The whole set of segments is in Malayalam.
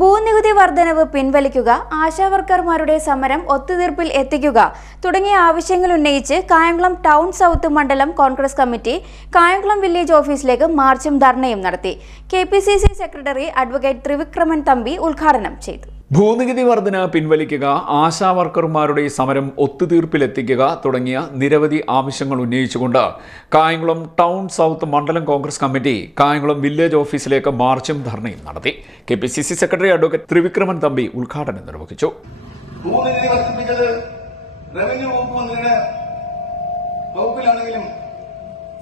ഭൂനികുതി വർധനവ് പിൻവലിക്കുക ആശാവർക്കർമാരുടെ സമരം ഒത്തുതീർപ്പിൽ എത്തിക്കുക തുടങ്ങിയ ആവശ്യങ്ങൾ ഉന്നയിച്ച് കായംകുളം ടൗൺ സൗത്ത് മണ്ഡലം കോൺഗ്രസ് കമ്മിറ്റി കായംകുളം വില്ലേജ് ഓഫീസിലേക്ക് മാർച്ചും ധർണയും നടത്തി. K secretary advocate Trivikraman Thampi ഉദ്ഘാടനം ചെയ്തു. ഭൂനികുതി വർധന പിൻവലിക്കുക ആശാ വർക്കർമാരുടെ സമരം ഒത്തുതീർപ്പിലെത്തിക്കുക തുടങ്ങിയ നിരവധി ആവശ്യങ്ങൾ ഉന്നയിച്ചുകൊണ്ട് കായംകുളം ടൗൺ സൗത്ത് മണ്ഡലം കോൺഗ്രസ് കമ്മിറ്റി കായംകുളം വില്ലേജ് ഓഫീസിലേക്ക് മാർച്ചും ധർണയും നടത്തി. K P C C secretary advocate Trivikraman Thampi ഉദ്ഘാടനം നിർവഹിച്ചു.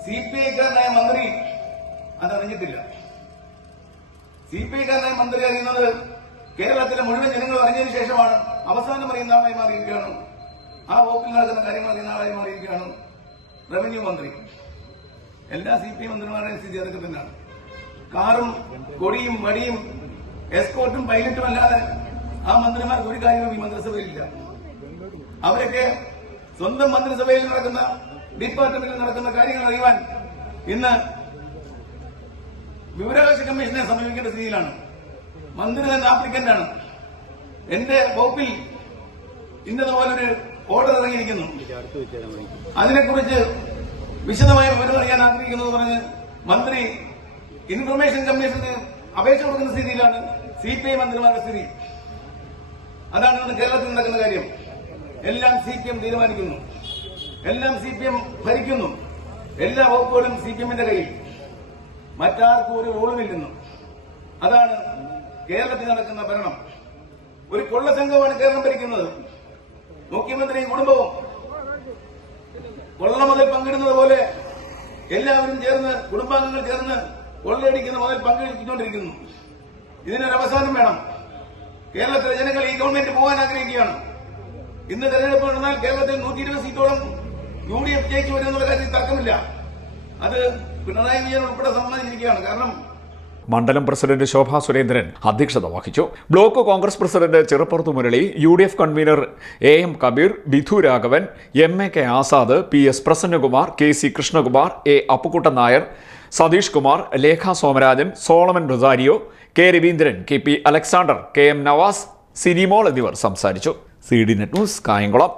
സി പി ഐക്കാരനായ മന്ത്രി അതറിഞ്ഞിട്ടില്ല. സി പി ഐക്കാരനായ മന്ത്രി അറിയുന്നത് കേരളത്തിലെ മുഴുവൻ ജനങ്ങൾ അറിഞ്ഞതിന് ശേഷമാണ് അവസാനം അറിയുന്ന ആളായി മാറിയിരിക്കുകയാണ്. ആ വകുപ്പിൽ നടക്കുന്ന കാര്യങ്ങൾ അറിയുന്ന ആളായി മാറിയിരിക്കുകയാണ് റവന്യൂ മന്ത്രി. എല്ലാ സി പി മന്ത്രിമാരുടെയും സ്ഥിതി അതൊക്കെ തന്നെയാണ്. കാറും കൊടിയും വടിയും എസ്കോർട്ടും പൈലറ്റും അല്ലാതെ ആ മന്ത്രിമാർക്ക് ഒരു കാര്യവും ഈ മന്ത്രിസഭയിലില്ല. അവരൊക്കെ സ്വന്തം മന്ത്രിസഭയിൽ നടക്കുന്ന ഡിപ്പാർട്ട്മെന്റിൽ നടക്കുന്ന കാര്യങ്ങൾ അറിയുവാൻ ഇന്ന് വിവരാവകാശ കമ്മീഷനെ സമീപിക്കേണ്ട സ്ഥിതിയിലാണ്. മന്ത്രി തന്നെ ആപ്ലിക്കന്റാണ്. എന്റെ വകുപ്പിൽ ഇന്നതുപോലൊരു ഓർഡർ ഇറങ്ങിയിരിക്കുന്നു. അതിനെക്കുറിച്ച് വിശദമായ വിവരം അറിയാൻ ആഗ്രഹിക്കുന്നു പറഞ്ഞ് മന്ത്രി ഇൻഫർമേഷൻ കമ്മീഷന് അപേക്ഷ കൊടുക്കുന്ന സ്ഥിതിയിലാണ് സി പി ഐ മന്ത്രിമാരുടെ സ്ഥിതി. അതാണ് ഇന്ന് കേരളത്തിൽ നടക്കുന്ന കാര്യം. എല്ലാം സി പി എം തീരുമാനിക്കുന്നു. എല്ലാം സി പി എം ഭരിക്കുന്നു. എല്ലാ വകുപ്പുകളും സി പി എമ്മിന്റെ കയ്യിൽ. മറ്റാർക്കും ഒരു റോളുമില്ലെന്നും. അതാണ് കേരളത്തിൽ നടക്കുന്ന ഭരണം. ഒരു കൊള്ള സംഘമാണ് കേരളം ഭരിക്കുന്നത്. മുഖ്യമന്ത്രിയും കുടുംബവും. കൊള്ള മുതൽ പങ്കിടുന്നത് പോലെ എല്ലാവരും ചേർന്ന് കുടുംബാംഗങ്ങൾ ചേർന്ന് കൊള്ളയടിക്കുന്ന മുതൽ പങ്കെടുത്തിക്കൊണ്ടിരിക്കുന്നു ഇതിനൊരു അവസാനം വേണം. കേരളത്തിലെ ജനങ്ങൾ ഈ ഗവൺമെന്റ് പോകാൻ ആഗ്രഹിക്കുകയാണ്. ഇന്ന് തെരഞ്ഞെടുപ്പ് നടന്നാൽ കേരളത്തിൽ നൂറ്റി ഇരുപത് സീറ്റോളം യു ഡി എഫ് ജയിച്ചു വരുമെന്നുള്ള കാര്യത്തിൽ തർക്കമില്ല. അത് പിണറായി വിജയൻ ഉൾപ്പെടെ സമ്മതിച്ചിരിക്കുകയാണ്. കാരണം മണ്ഡലം പ്രസിഡന്റ് ശോഭാ സുരേന്ദ്രൻ അധ്യക്ഷത വഹിച്ചു. Block Congress president Cheruppurathu Murali U D F convener A M Kabeer Bidhu Raghavan M A K Azad P S Prasannakumar K C Krishnakumar A Appukuttan Nair Satheesh Kumar Lekha Somarajan Solomon Rosario K Raveendran K P Alexander K M Navas Sinimol എന്നിവർ സംസാരിച്ചു. C D net news Kayamkulam.